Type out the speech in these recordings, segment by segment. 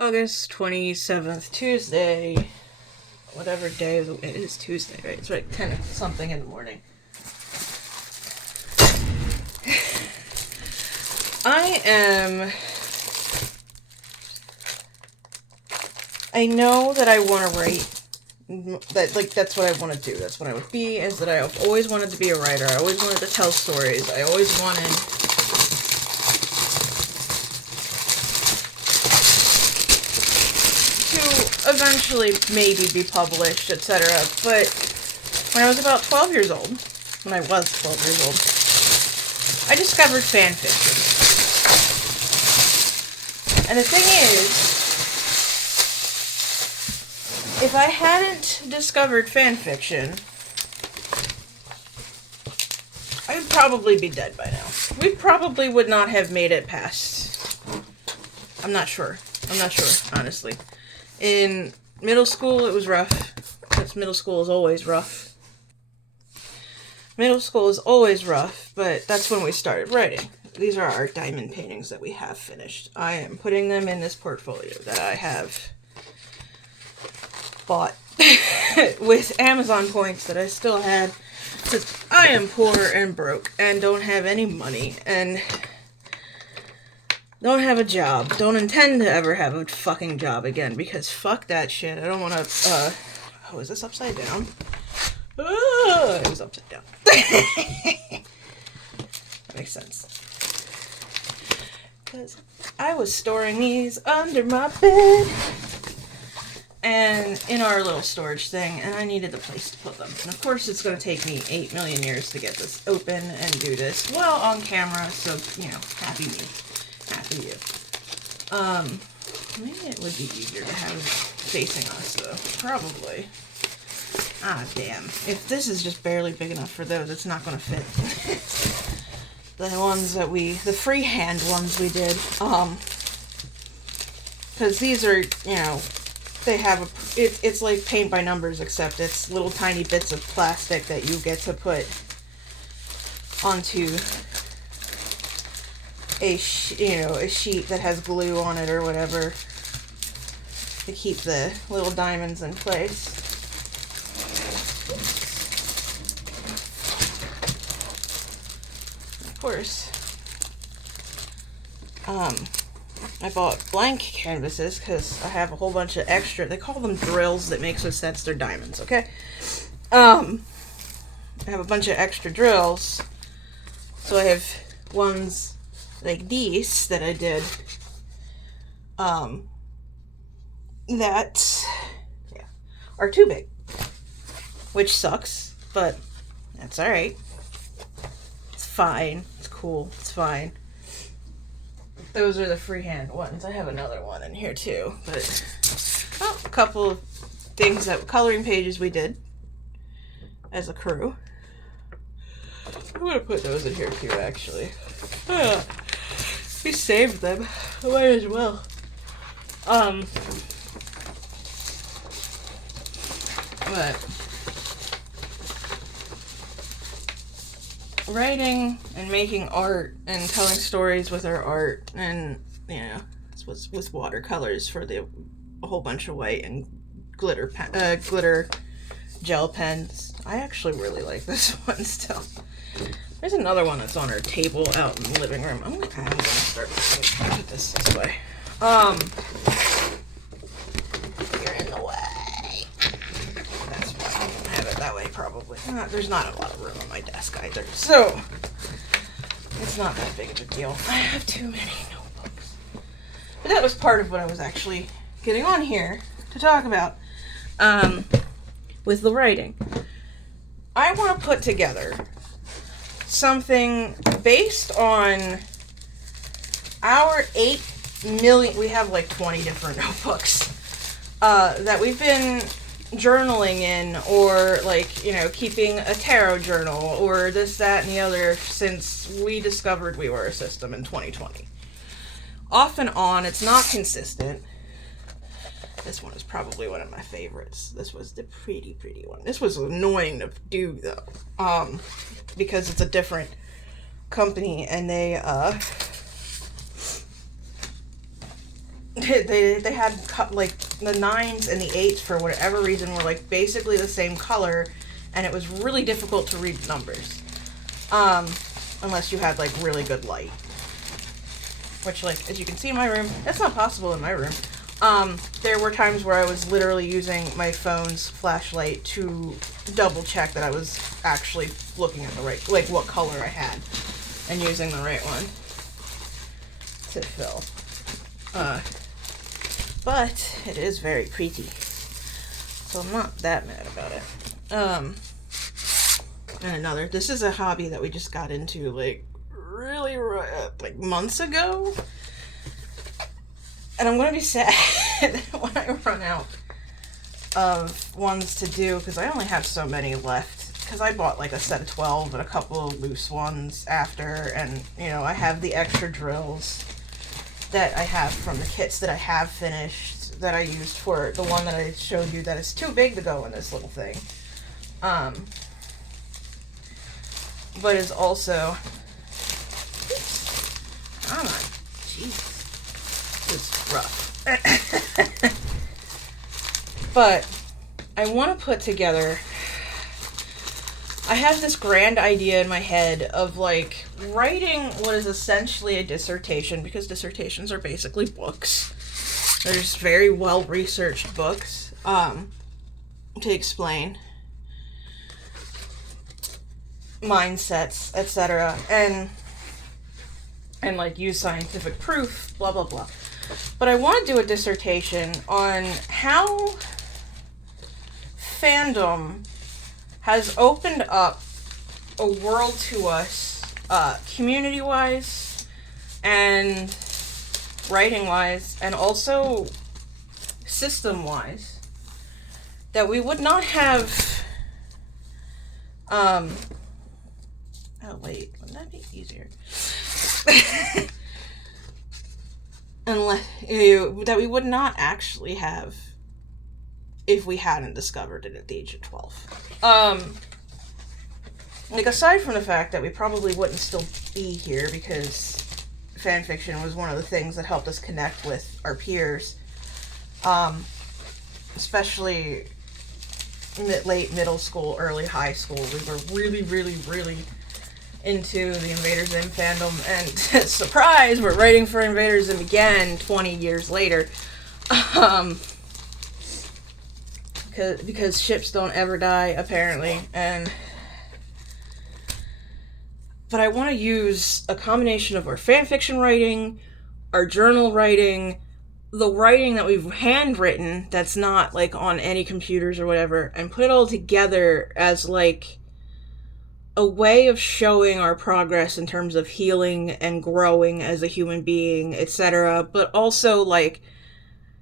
August 27th, Tuesday. Whatever day it is, Tuesday, right? It's like 10 something in the morning. I know that I want to write. That's what I want to do. That's what I would be, is that I've always wanted to be a writer. I always wanted to tell stories. I always wanted to eventually maybe be published, etc. But when I was about 12 years old, I discovered fan fiction. And the thing is, if I hadn't discovered fan fiction, I would probably be dead by now. We probably would not have made it past. I'm not sure, honestly. In middle school, it was rough. Because middle school is always rough. But that's when we started writing. These are our diamond paintings that we have finished. I am putting them in this portfolio that I have bought with Amazon points that I still had, because I am poor and broke and don't have any money and don't have a job. Don't intend to ever have a fucking job again, because fuck that shit. I don't want to, oh, is this upside down? Oh, it was upside down. That makes sense. Because I was storing these under my bed and in our little storage thing, and I needed a place to put them. And of course it's going to take me 8 million years to get this open and do this well on camera, so, you know, happy me. Happy you. Maybe it would be easier to have it facing us, though. Probably. Ah, damn. If this is just barely big enough for those, it's not going to fit. The ones that the freehand ones we did, because these are, you know, they have it's like paint by numbers, except it's little tiny bits of plastic that you get to put onto a sheet that has glue on it or whatever to keep the little diamonds in place. Of course, I bought blank canvases because I have a whole bunch of extra. They call them drills. That makes no sense. They're diamonds, okay? I have a bunch of extra drills. So I have ones like these that I did. That are too big, which sucks, but that's all right. It's fine. It's cool. It's fine. Those are the freehand ones. I have another one in here too, but a couple of things coloring pages we did as a crew. I'm gonna put those in here too, actually. We saved them. Might as well. But writing and making art and telling stories with our art, and this was with watercolors for a whole bunch of white and glitter gel pens. I actually really like this one still. There's another one that's on our table out in the living room. I'm gonna start put this way. You're in the way. That's why I don't have it that way, probably. There's not a lot of room on my desk either, so it's not that big of a deal. I have too many notebooks. But that was part of what I was actually getting on here to talk about, with the writing. I want to put together something based on our 8 million, we have like 20 different notebooks that we've been journaling in, or keeping a tarot journal, or this, that, and the other, since we discovered we were a system in 2020. Off and on, it's not consistent. This one is probably one of my favorites. This was the pretty one. This was annoying to do, though, because it's a different they had like the 9s and the 8s for whatever reason were like basically the same color, and it was really difficult to read numbers, unless you had like really good light, which, like, as you can see in my room, that's not possible in my room. There were times where I was literally using my phone's flashlight to double check that I was actually looking at the right, like, what color I had, and using the right one to fill. But it is very pretty, so I'm not that mad about it. And this is a hobby that we just got into, like, really, like, months ago. And I'm going to be sad when I run out of ones to do, because I only have so many left. Because I bought, like, a set of 12 and a couple of loose ones after, and, you know, I have the extra drills that I have from the kits that I have finished that I used for the one that I showed you that is too big to go in this little thing. But is also... Oops. Come on. Jeez. This is rough. But I want to put together... I have this grand idea in my head of, like, writing what is essentially a dissertation, because dissertations are basically books. There's very well-researched books to explain mindsets, etc., and like use scientific proof, blah blah blah. But I want to do a dissertation on how fandom has opened up a world to us, community-wise and writing-wise, and also system-wise, that we would not have. Oh wait, wouldn't that be easier? Unless that we would not actually have if we hadn't discovered it at the age of 12. Like, aside from the fact that we probably wouldn't still be here because fanfiction was one of the things that helped us connect with our peers, especially late middle school, early high school. We were really, really, really into the Invader Zim fandom, and surprise, we're writing for Invader Zim again 20 years later. Because ships don't ever die, apparently, but I want to use a combination of our fanfiction writing, our journal writing, the writing that we've handwritten that's not, like, on any computers or whatever, and put it all together as, like, a way of showing our progress in terms of healing and growing as a human being, etc., but also, like,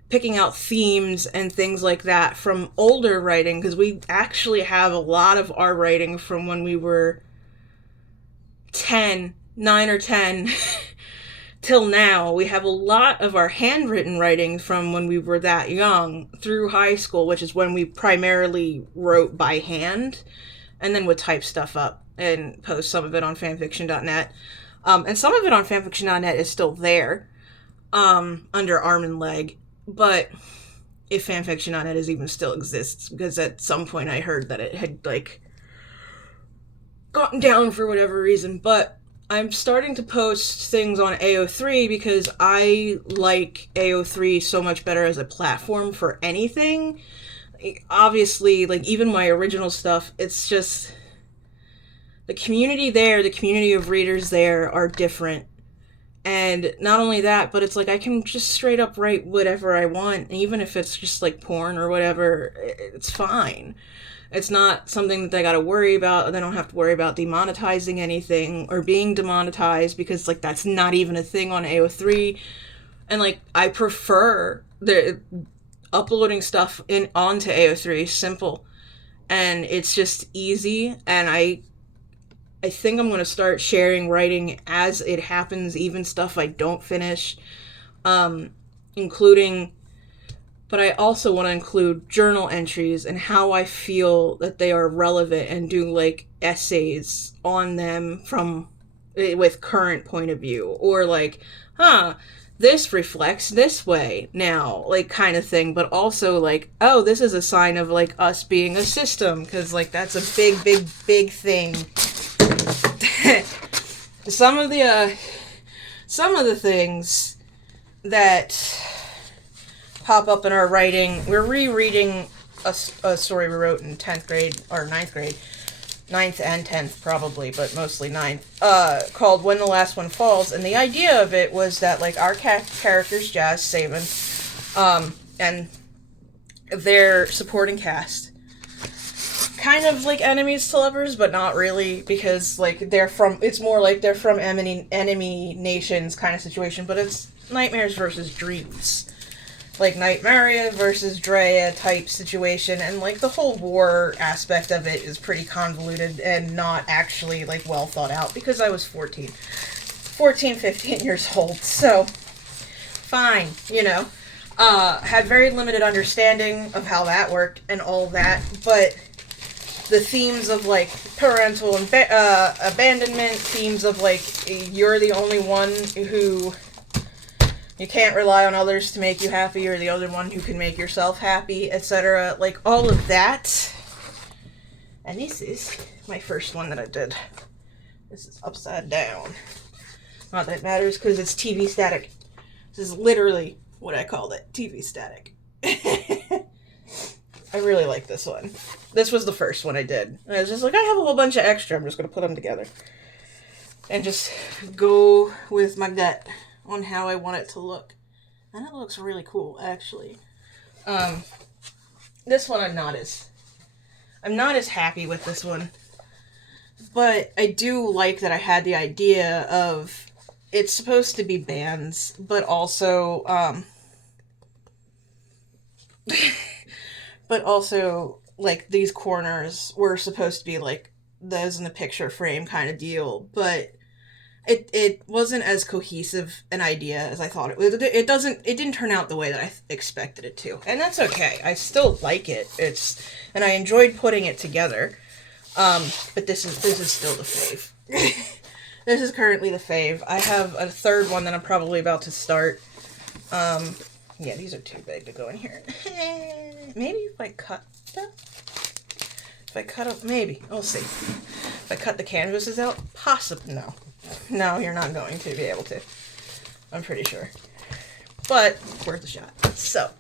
picking out themes and things like that from older writing, because we actually have a lot of our writing from when we were 9 or 10 till now. We have a lot of our handwritten writing from when we were that young through high school, which is when we primarily wrote by hand, and then would type stuff up and post some of it on fanfiction.net. And some of it on fanfiction.net is still there, under arm and leg. But if fanfiction.net is even still exists, because at some point I heard that it had, like, gotten down for whatever reason. But I'm starting to post things on AO3 because I like AO3 so much better as a platform for anything. Obviously, like, even my original stuff, it's just the community there, the community of readers there are different. And not only that, but it's like I can just straight up write whatever I want, even if it's just like porn or whatever, it's fine. It's not something that I gotta worry about. They don't have to worry about demonetizing anything or being demonetized, because, like, that's not even a thing on AO3. And, like, I prefer the uploading stuff onto AO3, simple. And it's just easy, and I think I'm going to start sharing writing as it happens, even stuff I don't finish, including, but I also want to include journal entries and how I feel that they are relevant, and do, like, essays on them with current point of view, or, like, this reflects this way now, like, kind of thing, but also, like, oh, this is a sign of, like, us being a system, because, like, that's a big, big, big thing. Some of the things that pop up in our writing, we're rereading a story we wrote in 10th grade, or 9th grade, 9th and 10th probably, but mostly 9th, called When the Last One Falls, and the idea of it was that, like, our characters, Jazz, Sabin, and their supporting cast, kind of like enemies to lovers, but not really, because, like, it's more like they're from enemy nations kind of situation, but it's nightmares versus dreams. Like, Nightmaria versus Drea type situation, and, like, the whole war aspect of it is pretty convoluted and not actually, like, well thought out, because I was 15 years old, so, fine, you know. Had very limited understanding of how that worked and all that, but the themes of, like, parental abandonment, themes of, like, you're the only one who... You can't rely on others to make you happy. You're the other one who can make yourself happy, etc. Like, all of that. And this is my first one that I did. This is upside down. Not that it matters, because it's TV static. This is literally what I called it. TV static. I really like this one. This was the first one I did. And I was just like, I have a whole bunch of extra. I'm just going to put them together. And just go with my gut on how I want it to look. And it looks really cool, actually. This one I'm not as happy with this one. But I do like that I had the idea of it's supposed to be bands, but also like these corners were supposed to be like those in the picture frame kind of deal, but it wasn't as cohesive an idea as I thought it was. It didn't turn out the way that I expected it to. And that's okay. I still like it. And I enjoyed putting it together. But this is still the fave. This is currently the fave. I have a third one that I'm probably about to start. Yeah, these are too big to go in here. Maybe if I cut them? If I cut up, maybe. We'll see. If I cut the canvases out, possibly. No. No, you're not going to be able to. I'm pretty sure. But, worth a shot. So,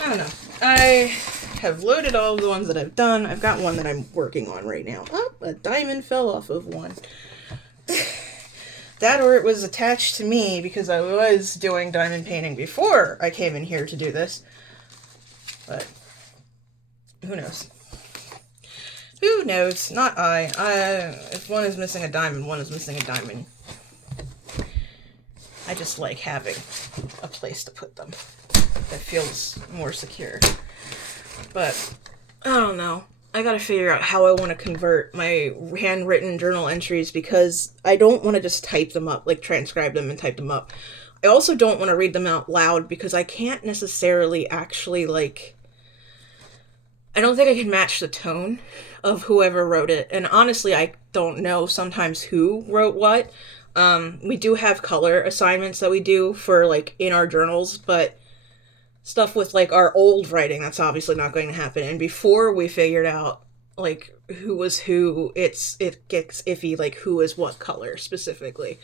I don't know. I have loaded all of the ones that I've done. I've got one that I'm working on right now. Oh, a diamond fell off of one. That or it was attached to me because I was doing diamond painting before I came in here to do this. But, who knows? Who knows? Not I. If one is missing a diamond, one is missing a diamond. I just like having a place to put them that feels more secure. But, I don't know. I gotta figure out how I want to convert my handwritten journal entries because I don't want to just type them up, like transcribe them and type them up. I also don't want to read them out loud because I can't necessarily actually, like... I don't think I can match the tone of whoever wrote it. And honestly, I don't know sometimes who wrote what. We do have color assignments that we do for, like, in our journals, but stuff with, like, our old writing, that's obviously not going to happen. And before we figured out, like, who was who, it gets iffy, like, who is what color specifically.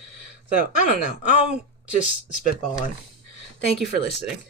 So, I don't know. I'm just spitballing. Thank you for listening.